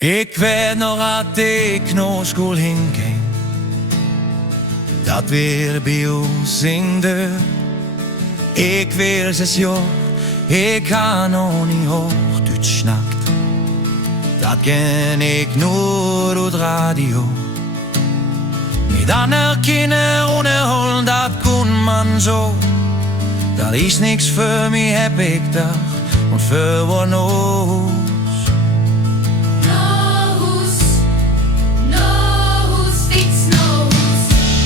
Ik weet nog dat ik naar school hinging, dat weer bij ons in de. Ik weer 6 jaar, ik ga nog niet Hochdeutsch schnackt. Dat ken ik nur op radio. Met andere kinderen onderholen, dat kon man zo. Dat is niks voor mij, heb ik dacht, want voor wat nog.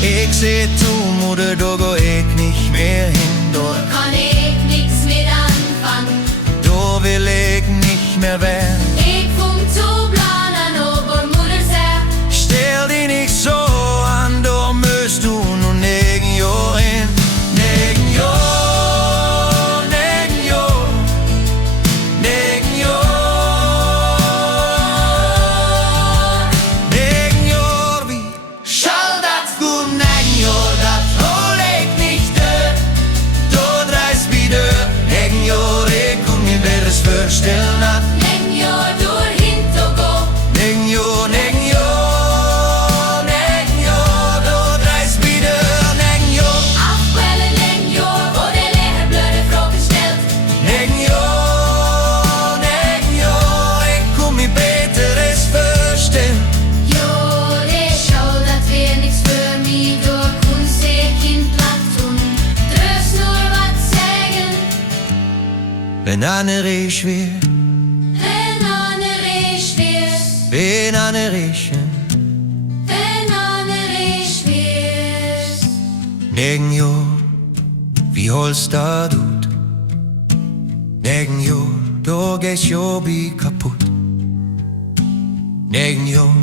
Ik zit toen, moeder, daar ga ik niet meer hin. Daar kann ich nix mit anfangen. Daar wil ik niet meer weg. Ik vond zo planen over moeder zei. Stel die niet zo aan, daar moest du nog 9 jaar in. 9 jaar, 9 jaar, 9 jaar. 9 jaar, wie zal dat goed? 9 jaar, dat hol ik niet uit. Daar dreist wieder 9 jaar, ik kon mir beter voorstellen dat 9 jaar doorheen te gaan. 9 jaar, 9 jaar, 9 jaar, daar dreist wieder 9 jaar. Afbellen 9 jaar, wo der Lehrer blöde Fragen stellt. 9 jaar, 9 jaar, ik kon mir beter eens voorstellen. Jo, der schau, dat wär nix für mich. Door Kunst ich in platt tun. Drös nur wat sagen. Wenn einer ist schwer, Wenn einer ist schwer. wenn einer ist schön. Wenn einer ist schwer. 9 jaar, wie holst da tut? 9 jaar, da gehst jo wie kaputt. 9 jaar,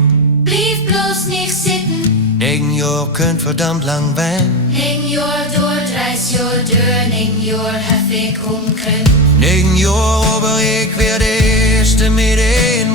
Blieb bloß nicht sitten. 9 jaar könnt verdammt lang werden. 9 jaar door, 30 jaar deur. 9 jaar heb ik omkruip. 9 jaar, aber ich werde erste mit den